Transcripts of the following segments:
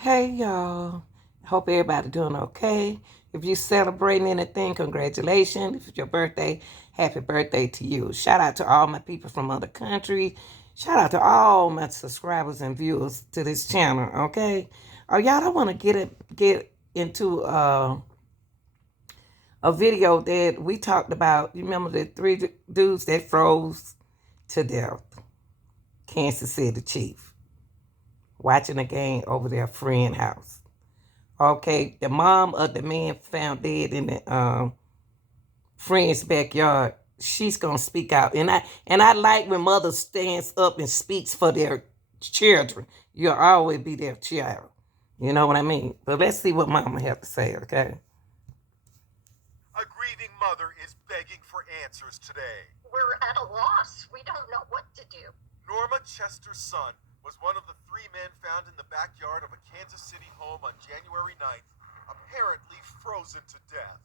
Hey y'all. Hope everybody doing okay. If you celebrating anything, congratulations. If it's your birthday, happy birthday to you. Shout out to all my people from other countries. Shout out to all my subscribers and viewers to this channel, okay? Oh y'all, I want to get into a video that we talked about. You remember the three dudes that froze to death? Kansas City Chief watching a game over their friend house. Okay, the mom of the man found dead in the friend's backyard. She's gonna speak out, and I like when mothers stands up and speaks for their children. You'll always be their child. You know what I mean? But let's see what Mama have to say. Okay. A grieving mother is begging for answers today. We're at a loss. We don't know what to do. Norma Chester's son was one of the three men found in the backyard of a Kansas City home on January 9th, apparently frozen to death.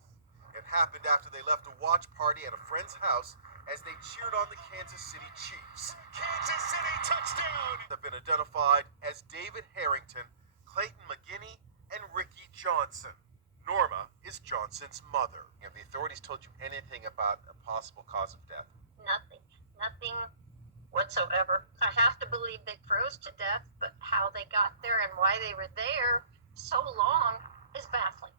It happened after they left a watch party at a friend's house as they cheered on the Kansas City Chiefs. Kansas City touchdown! Have been identified as David Harrington, Clayton McGinney, and Ricky Johnson. Norma is Johnson's mother. Have the authorities told you anything about a possible cause of death? Nothing whatsoever. I have to believe they froze to death, but how they got there and why they were there so long is baffling.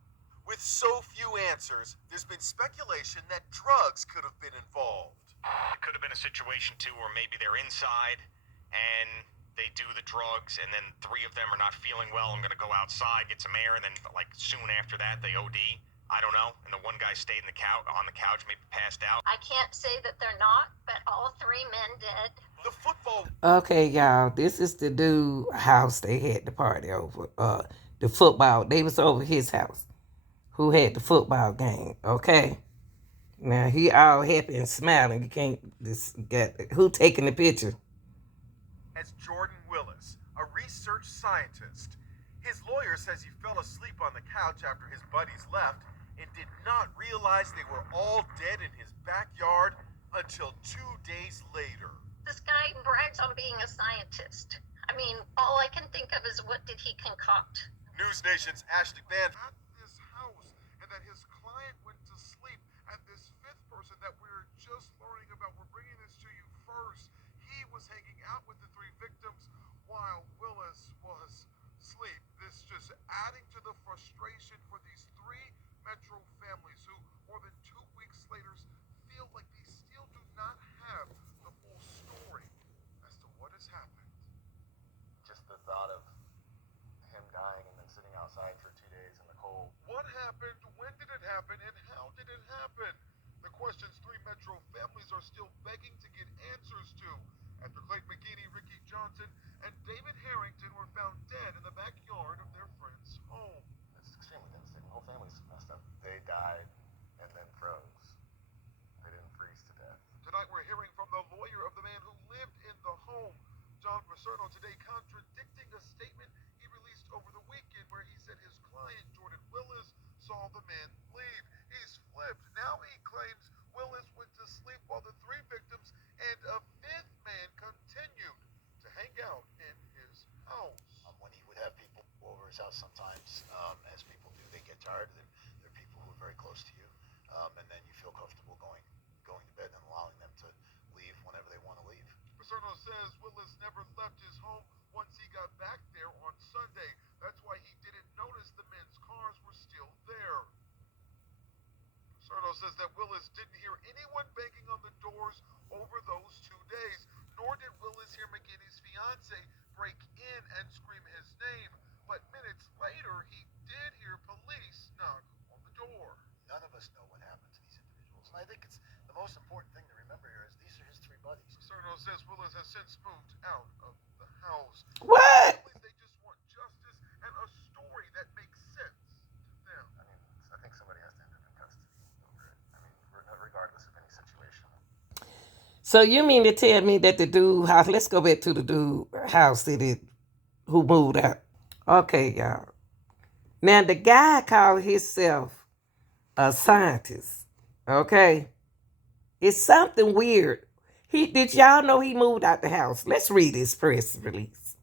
With so few answers, there's been speculation that drugs could have been involved. It could have been a situation too where maybe they're inside and they do the drugs and then three of them are not feeling well. I'm going to go outside, get some air, and then like soon after that they OD. I don't know. And the one guy stayed on the couch, maybe passed out. I can't say that they're not, but all three men did. The football. Okay, y'all. This is the dude house they had the party over. The football. They was over his house. Who had the football game? Okay. Now he all happy and smiling. You can't. Who taking the picture? As Jordan Willis, a research scientist. His lawyer says he fell asleep on the couch after his buddies left and did not realize they were all dead in his backyard until 2 days later. This guy brags on being a scientist. I mean, all I can think of is what did he concoct? News Nation's Ashley Band at this house, and that his client went to sleep. And this fifth person that we're just learning about, we're bringing this to you first. He was hanging out with the three victims while Willis was asleep. This just adding to the frustration for these three Metro families who, more than 2 weeks later, feel like they still do not have the full story as to what has happened. Just the thought of him dying and then sitting outside for 2 days in the cold. What happened? When did it happen? And how did it happen? The questions three Metro families are still begging to get answers to after Clayton McGinney, Ricky Johnson, and David Harrington were found dead in the backyard of their friend's home. It's extremely devastating. The whole family's messed up. They died and then froze. They didn't freeze to death. Tonight we're hearing from the lawyer of the man who lived in the home, John Paserno, today contradicting a statement he released over the weekend where he said his client, Jordan Willis, saw the men leave. He's flipped. Now he claims Willis went to sleep while the three victims and a fifth man continued to hang out in his house. When he would have people over his house sometimes, as people do, they get tired. They're people who are very close to you, and then you feel comfortable going to bed and allowing them to leave whenever they want to leave. Paserno says Willis never left his home once he got back there on Sunday. That's why he didn't notice the men's cars were still there. Paserno says that Willis didn't hear anyone banging on the doors over those 2 days, nor did Willis hear McGinney's fiance break in and scream his name. But minutes later, he did hear police knock on the door. None of us know what happened to these individuals. And I think it's the most important thing to remember here is these are his three buddies. Paserno says Willis has since moved out of the house. What? They just want justice and a story that makes sense to them. I mean, I think somebody has to end up in custody over it. I mean, regardless of any situation. So you mean to tell me that the dude house? Let's go back to the dude house who moved out. Okay, y'all. Now the guy called himself a scientist. Okay, it's something weird. Did y'all know he moved out the house? Let's read his press release.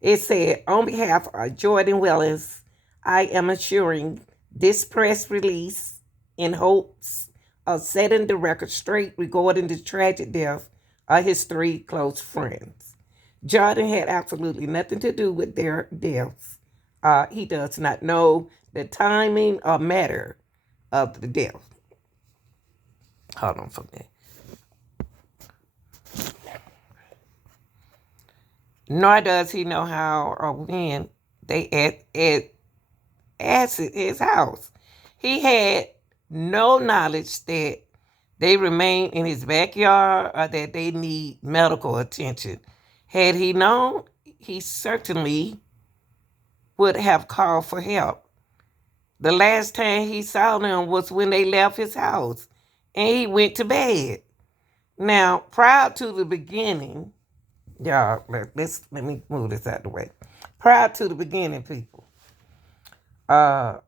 It said, on behalf of Jordan Willis, I am assuring this press release in hopes of setting the record straight regarding the tragic death of his three close friends. Jordan had absolutely nothing to do with their deaths. He does not know the timing or matter of the death. Hold on for a minute. Nor does he know how or when they acid his house. He had no knowledge that they remain in his backyard or that they need medical attention. Had he known, he certainly would have called for help. The last time he saw them was when they left his house and he went to bed. Now, prior to the beginning, y'all, let me move this out of the way. Prior to the beginning, people, prior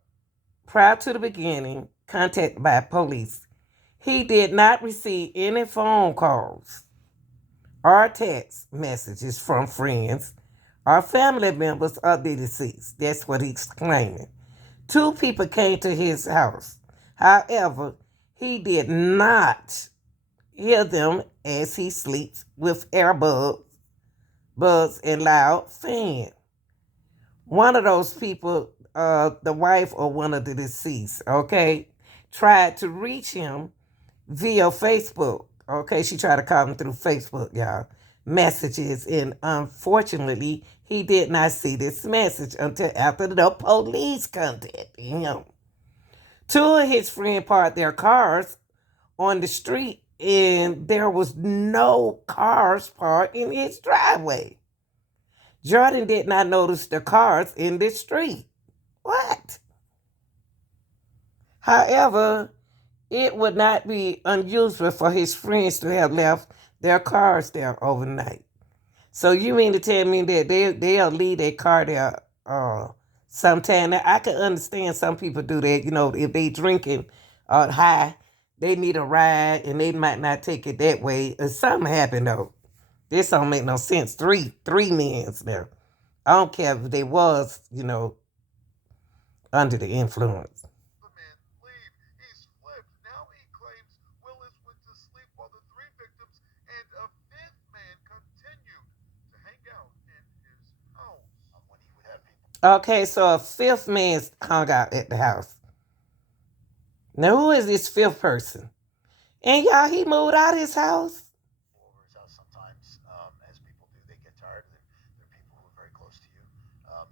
to the beginning, contacted by police, he did not receive any phone calls or text messages from friends or family members of the deceased. That's what he's claiming. 2 people came to his house. However, he did not hear them as he sleeps with buds and loud fan. One of those people, the wife or one of the deceased, okay, tried to reach him via Facebook. Okay, she tried to call him through Facebook, y'all. Messages, and unfortunately, he did not see this message until after the police contacted him. 2 of his friends parked their cars on the street, and there was no cars parked in his driveway. Jordan did not notice the cars in the street. What? However, it would not be unusual for his friends to have left their cars there overnight. So you mean to tell me that they'll leave their car there sometime? Now, I can understand some people do that. If they drinking high, they need a ride and they might not take it that way. Something happened though. This don't make no sense. Three men there. I don't care if they was, under the influence. The man leave. He's flipped. Now he claims Willis went to sleep while the 3 victims and a 5th man continued to hang out in his house. When he would have people. Okay, so a 5th man hung out at the house. Now, who is this 5th person? And y'all, he moved out of his house? Over his house sometimes, as people do. They get tired. They're people who are very close to you,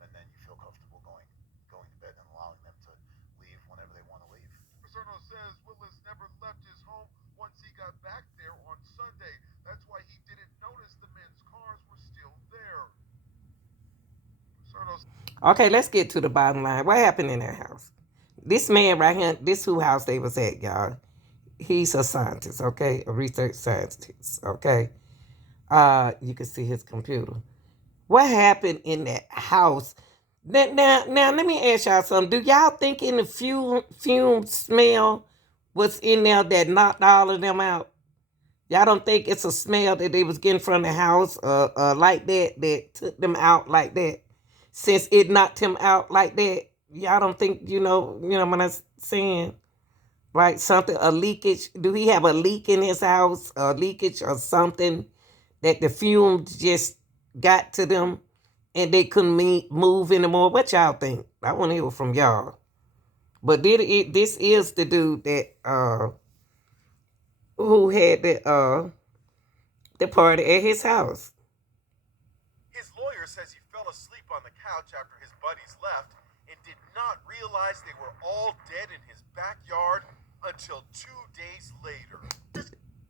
and then you feel comfortable going to bed and allowing them to leave whenever they want to leave. Paserno says Willis never left his home once he got back there on Sunday. That's why he didn't notice the men's cars were still there. Paserno. Okay, let's get to the bottom line. What happened in that house? This man right here, this who house they was at, y'all. He's a scientist, okay? A research scientist, okay? You can see his computer. What happened in that house? Now, let me ask y'all something. Do y'all think in the fume smell was in there that knocked all of them out? Y'all don't think it's a smell that they was getting from the house like that took them out like that? Since it knocked him out like that, y'all don't think, you know what I'm saying? Like something, a leakage. Do he have a leak in his house? A leakage or something that the fumes just got to them and they couldn't move anymore? What y'all think? I want to hear from y'all. But this is the dude that who had the party at his house. His lawyer says he fell asleep on the couch after his buddies left and did not realize they were all dead in his backyard until 2 days later.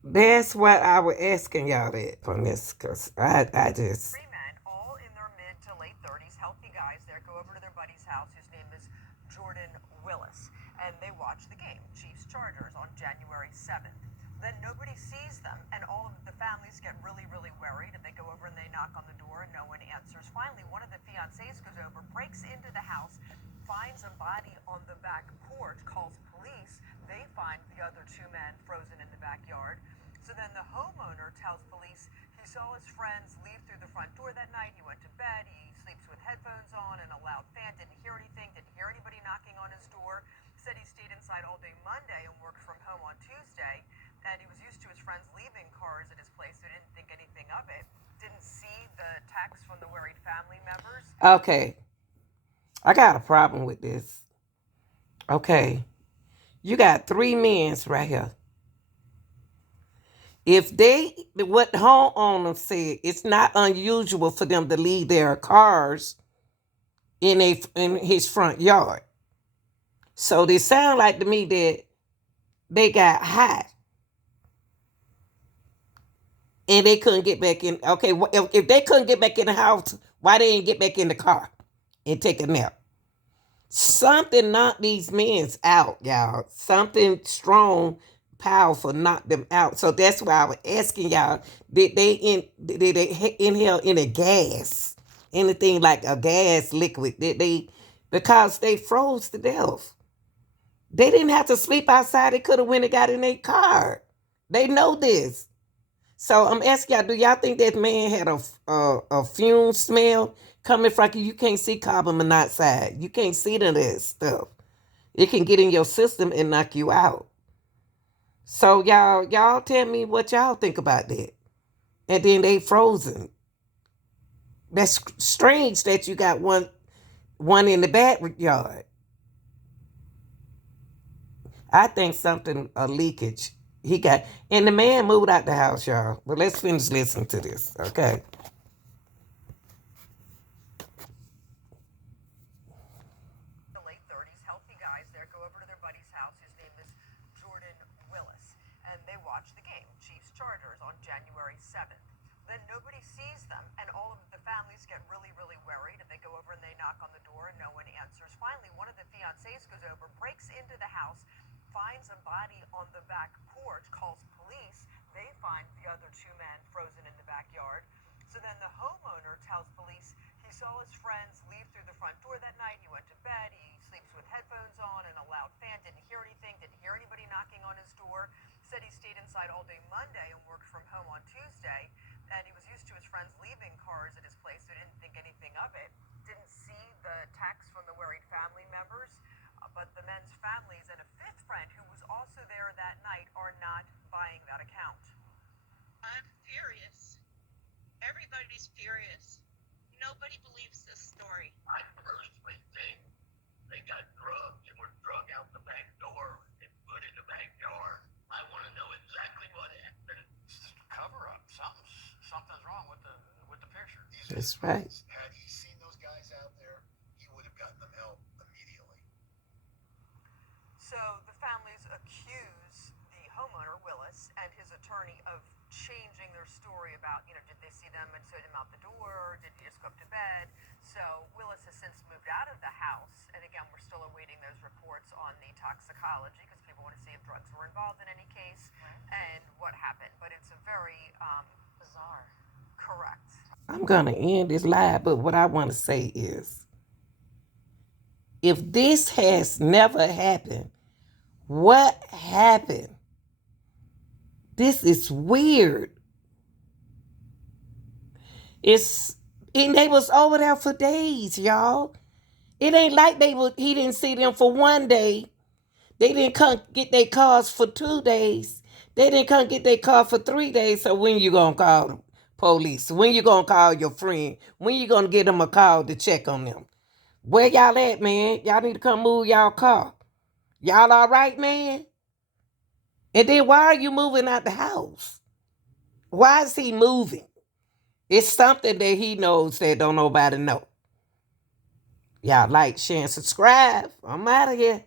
That's what I was asking y'all that from this, because I just... 3 men, all in their mid to late 30s, healthy guys there, go over to their buddy's house, whose name is Jordan Willis, and they watch the game, Chiefs-Chargers, on January 7th. Then nobody sees them, and all of the families get really, really worried, and they go over and they knock on the door, and no one answers. Finally, one of the fiancés goes over, breaks into the house, finds a body on the back porch, calls police. They find the other 2 men frozen in the backyard. So So then the homeowner tells police he saw his friends leave through the front door that night. He went to bed. He sleeps with headphones on and a loud fan. Didn't hear anything. Didn't hear anybody knocking on his door. Said he stayed inside all day Monday and worked from home on Tuesday. And he was used to his friends leaving cars at his place, so didn't think anything of it. Didn't see the text from the worried family members. Okay. I got a problem with this. Okay. You got 3 men right here. If what the homeowner said, it's not unusual for them to leave their cars in his front yard. So they sound like to me that they got hot and they couldn't get back in. Okay, if they couldn't get back in the house, why they didn't get back in the car and take a nap? Something knocked these men out, y'all. Something strong, powerful knocked them out. So that's why I was asking y'all, did they inhale any gas? Anything like a gas liquid? Because they froze to death. They didn't have to sleep outside. They could have went and got in their car. They know this. So I'm asking y'all, do y'all think that man had a fume smell coming from you? You can't see carbon monoxide. You can't see none of that stuff. It can get in your system and knock you out. So y'all tell me what y'all think about that. And then they frozen. That's strange that you got one in the backyard. I think a leakage. And the man moved out the house, y'all. But let's finish listening to this, okay? The late 30s, healthy guys there go over to their buddy's house, whose name is Jordan Willis, and they watch the game, Chiefs-Chargers, on January 7th. Then nobody sees them, and all of the families get really, really worried, and they go over and they knock on the door, and no one answers. Finally, one of the fiancés goes over, breaks into the house, finds a body on the back porch, calls police. They find the other 2 men frozen in the backyard. So then the homeowner tells police he saw his friends leave through the front door that night. He went to bed. He sleeps with headphones on and a loud fan. Didn't hear anything. Didn't hear anybody knocking on his door. Said he stayed inside all day Monday and worked from home on Tuesday. And he was used to his friends leaving cars at his place, so didn't think anything of it. Didn't see the text from the worried family members. But the men's families and a 5th friend who was also there that night are not buying that account. I'm furious. Everybody's furious. Nobody believes this story. I personally think they got drugged and were drug out the back door and put in the backyard. I want to know exactly what happened. Cover up. Something's wrong with the picture. That's right. Had he seen those guys out there, he would have gotten them help immediately. So the families accuse the homeowner, Willis, and his attorney of changing their story about, did they see them and send him out the door? Did he just go up to bed? So Willis has since moved out of the house. And again, we're still awaiting those reports on the toxicology because people want to see if drugs were involved in any case and what happened. But it's a very bizarre. Correct. I'm going to end this live, but what I want to say is, if this has never happened, what happened? This is weird. And they was over there for days, y'all. It ain't like he didn't see them for 1 day. They didn't come get their cars for 2 days. They didn't come get their car for 3 days. So when you gonna call the police? When you gonna call your friend? When you gonna get them a call to check on them? Where y'all at, man? Y'all need to come move y'all car. Y'all all right, man? And then why are you moving out the house? Why is he moving? It's something that he knows that don't nobody know. Y'all like, share, and subscribe. I'm out of here.